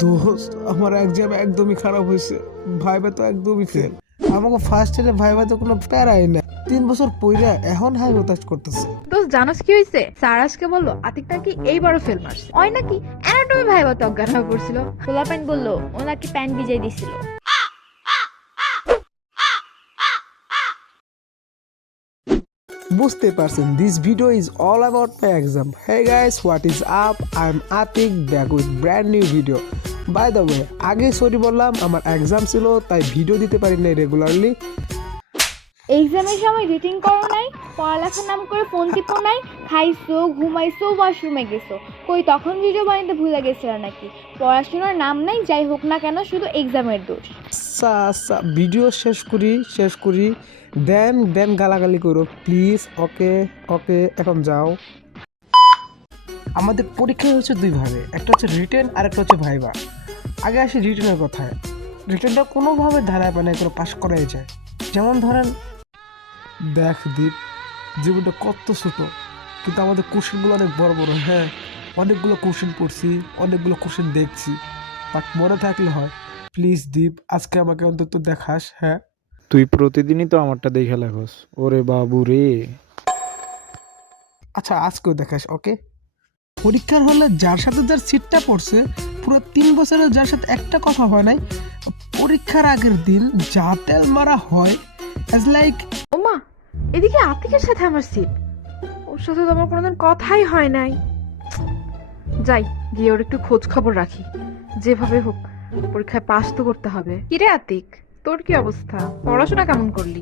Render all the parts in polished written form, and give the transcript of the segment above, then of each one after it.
দোস্ত আমার এক্সাম একদমই খারাপ হয়েছে, ভাইবা তো একদমই ফেল। আমাকে ফার্স্ট ইয়ারে ভাইবা তো কোনো প্যারাই না, 3 বছর পইরা এখন হাই হতাশ করতেছে। দোস্ত জানোস কি হয়েছে? স্যার আজকে বললো আতিক নাকি এইবারও ফেল মারছে। ওই নাকি অ্যানাটমি ভাইবাতে অজ্ঞান হয়ে পড়ছিল। পোলাপাইন বললো ও নাকি প্যান ভিজাই দিছিল। বুঝতে পারছেন, this video is all about my exam. Hey guys, what is up? I am Atik, back with brand new video. By the way, আগে সরি বললাম, আমার এক্সাম ছিল তাই ভিডিও দিতে পারি নাই রেগুলারলি। এক্সামের সময় রিটিং করো নাই, পড়ালেখার নাম করে ফোন টিপো নাই, খাইছো, ঘুমাইছো, ওয়াশরুমে গেছো। কই তখন ভিডিও বানাতে ভুলে গেছিল নাকি? পড়াশোনার নাম নাই, যাই হোক না কেন শুধু এক্সামের দোষ। ভিডিও শেষ করি দেন গালাগালি করো প্লিজ। ওকে ওকে, এখন যাও। আমাদের পরীক্ষা হচ্ছে দুই ভাবে, একটা হচ্ছে রিটেন আর একটা হচ্ছে ভাইবা। আগে আসি রিটেনের কথায়। রিটেনটা কোনোভাবে ধারায় বানায় করে পাশ করাই যায়। যেমন ধরেন, দেখ দীপ, জীবনটা কত ছোট, কিন্তু আমাদের কোশ্চেনগুলো অনেক বড় বড়। হ্যাঁ, অনেকগুলো কোশ্চেন পড়ছি, অনেকগুলো কোশ্চেন দেখছি, বাট মনে থাকলে হয়। প্লিজ দীপ, আজকে আমাকে অন্তত দেখাস। হ্যাঁ, তুই প্রতিদিনই তো আমারটা দেখে লেখস। ওরে বাবু রে। আচ্ছা আজকেও দেখাস। ওকে। পরীক্ষার হলে যার সাথে যার সিটটা পড়ছে, পুরো 3 বছরে যার সাথে একটা কথা হয় নাই, পরীক্ষার আগের দিন যা তেল মারা হয়, অ্যাজ লাইক ওমা, এদিকে আতিকের সাথে আমার সিট, ওর সাথে তো আমার কোনোদিন কথাই হয় নাই। যাই গিয়ে ওর একটু খোঁজ খবর রাখি, যেভাবে হোক পরীক্ষায় পাস তো করতে হবে। কিরে আতিক, তোর কি অবস্থা? পড়াশোনা কেমন করলি?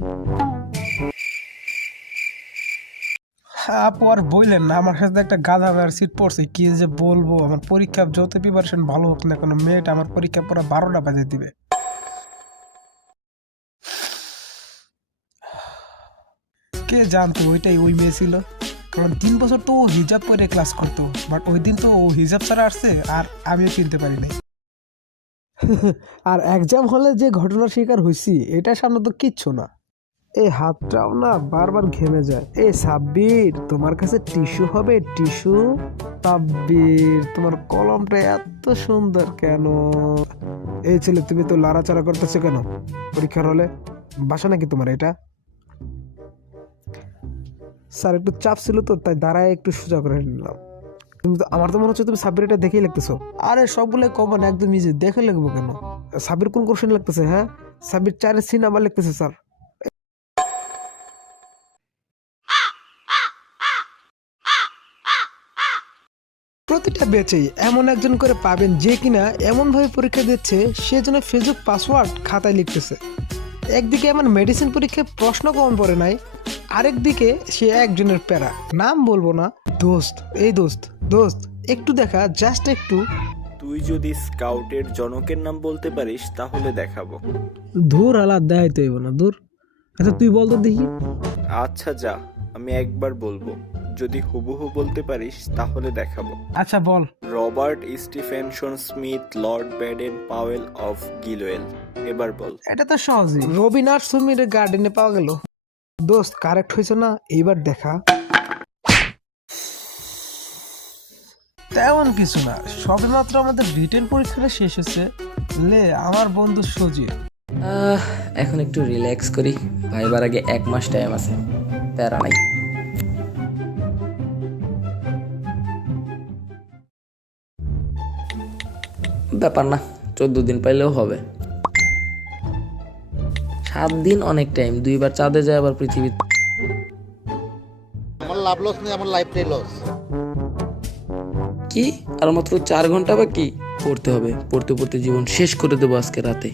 আপু আর বললেন না, আমার সাথে একটা গাধা ভাইয়ের সিট পড়ছে। কি যে বলবো, আমার পরীক্ষা যত প্রিপারেশন ভালো হোক না কোনো মেয়েটা আমার পরীক্ষা পুরো 12টা বাজে দিবে। কে জানতো ওইটাই ওই মেয়ে ছিল? কারণ 3 বছর তো ও হিজাব পরে ক্লাস করতো, বাট ওই দিন তো ও হিজাব ছাড়া আসছে আর আমিও চিনতে পারি নাই। আর এক্সাম হলে যে ঘটনার শিকার হয়েছি, এটা সামনে তো কিচ্ছু না। এই হাতটাও না বারবার ঘেমে যায়। এই সাব্বির, তোমার কাছে টিস্যু হবে? টিস্যু? সাব্বির, তোমার কলমটা এত সুন্দর কেন? এই ছেলে, তুমি তো লাড়াচাড়া করতেছো কেন পরীক্ষার হলে? বাসা নাকি তোমার এটা? স্যার একটু চাপ ছিল তো, তাই দাঁড়ায় একটু সোজা করে নিলাম। তুমি তো, আমার তো মনে হচ্ছে তুমি সাব্বির এটা দেখেই লিখতেছো। আরে সবগুলো কমন, একদম ইজি, দেখে লিখবো কেন? সাব্বির কোন কোশ্চেন লিখতেছে? হ্যাঁ, সাব্বির 4 সি নাম্বার লিখতেছে স্যার। প্রতিটা ব্যাচেই এমন একজন করে পাবেন যে কিনা এমনভাবে পরীক্ষা দিচ্ছে সে যেন ফেসবুক পাসওয়ার্ড খাতায় লিখতেছে। একদিকে এমন মেডিসিন পরীক্ষায় প্রশ্ন কমন পড়ে নাই, আরেকদিকে সে একজনের প্যারা, নাম বলবো না। দোস্ত, এই দোস্ত, দোস্ত একটু দেখা, জাস্ট একটু। তুই যদি স্কাউটের জনকের নাম বলতে পারিস তাহলে দেখাবো। দূর আলাদা দেখাইতে হইব না, দূর। আচ্ছা তুই বল তো দেখি। আচ্ছা যা, আমি একবার বলবো, যদি হুবহু বলতে পারিস তাহলে দেখাবো। আচ্ছা বল। Robert Stephenson Smith, Lord Baden Powell of Gilwell. এবার বল। এটা তো সহজই, রবিনাথ সুমিরের গার্ডেনে পাওয়া গেল। দোস্ত কারেক্ট হয়েছে না? এইবার দেখা। তেমন কিছু না, সবেমাত্র আমাদের রিটেন পরীক্ষাটা শেষ হচ্ছে। লে আমার বন্ধু সজিব। এখন একটু রিল্যাক্স করি, ভাইবার আগে 1 মাস টাইম আছে, প্যারা নাই। ব্যাপার না, 14 দিন পাইলেও হবে। 7 দিন অনেক টাইম, 2বার চাঁদে যায় আবার পৃথিবী। আমার লাভ লস নেই, আমার লাইফটাই লস। কি আর মাত্র 4 ঘন্টা বাকি? পড়তে হবে, পড়তে পড়তে জীবন শেষ করে দেবো আজকে রাতে।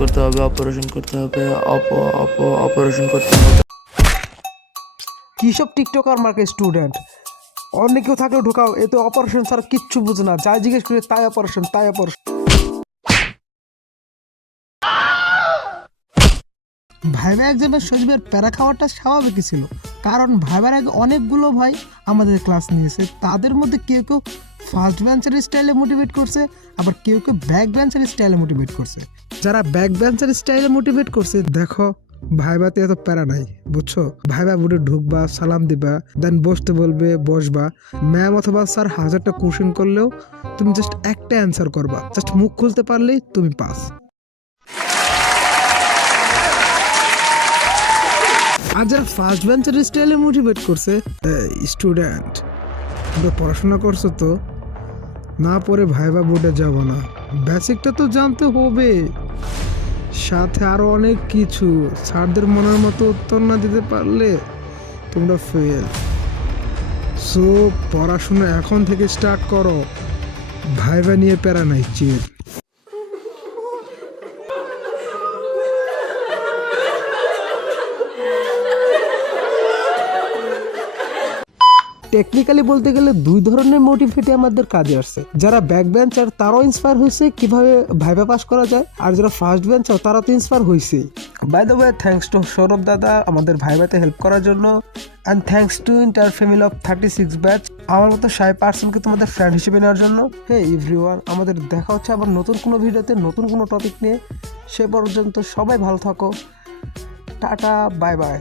করতে হবে, অপারেশন করতে হবে, অপারেশন করতে হবে। কি সব টিকটকার মার্কে স্টুডেন্ট, অন্য কেউ থাকলেও ঢোকাও, এতে অপারেশন ছাড়া কিচ্ছু বুঝে না, যাই জিজ্ঞেস করে তাই অপারেশন, তাই অপারেশন। ভাইবা এক্সামের সজীবের প্যারা খাওয়াটা স্বাভাবিকই ছিল, কারণ ভাইবার আগে অনেকগুলো ভাই আমাদের ক্লাস নিয়েছে। তাদের মধ্যে কেউ কেউ ফার্স্ট বেঞ্চের স্টাইলে মোটিভেট করছে, আবার কেউ কেউ ব্যাক বেঞ্চের স্টাইলে মোটিভেট করছে। যারা ব্যাক বেঞ্চের স্টাইলে মোটিভেট করছে, দেখো ভাইবাতে এত প্যারা নাই, বুঝছো? ভাইবা বুটে ঢুকবা, সালাম দিবা, দেন বসতে বলবে, বসবা। ম্যাম অথবা স্যার 1000টা কোশ্চেন করলেও তুমি জাস্ট একটা অ্যান্সার করবা, জাস্ট মুখ খুলতে পারলেই তুমি পাস। আর যারা ফার্স্ট বেঞ্চের স্টাইলে মোটিভেট করছে, স্টুডেন্ট তোমরা পড়াশোনা করছো তো, না পড়ে ভাইবা বোর্ডে যাব না, বেসিকটা তো জানতে হবে, সাথে আরো অনেক কিছু। স্যারদের মনের মতো উত্তর না দিতে পারলে তোমরা ফেল। সো পড়াশোনা এখন থেকে স্টার্ট করো, ভাইবা নিয়ে প্যারা নাই, চিল। টেকনিক্যালি বলতে গেলে দুই ধরনের মোটিভেটই আমাদের কাজে আসছে। যারা ব্যাক বেঞ্চার তারাও ইন্সপায়ার হয়েছে কিভাবে ভাইবা পাস করা যায়, আর যারা ফার্স্ট বেঞ্চার তারা তো ইন্সপায়ার হয়েছে। By the way, thanks to Sourav দাদা আমাদের ভাইবাতে হেল্প করার জন্য, and thanks to inter family of 36 batch আমার মতো 5% তোমাদের ফ্রেন্ড হিসেবে নেওয়ার জন্য। হে এভরিওয়ান, আমাদের দেখা হচ্ছে আবার নতুন কোনো ভিডিওতে, নতুন কোনো টপিক নিয়ে। সে পর্যন্ত সবাই ভালো থাকো, টাটা, বাই বাই।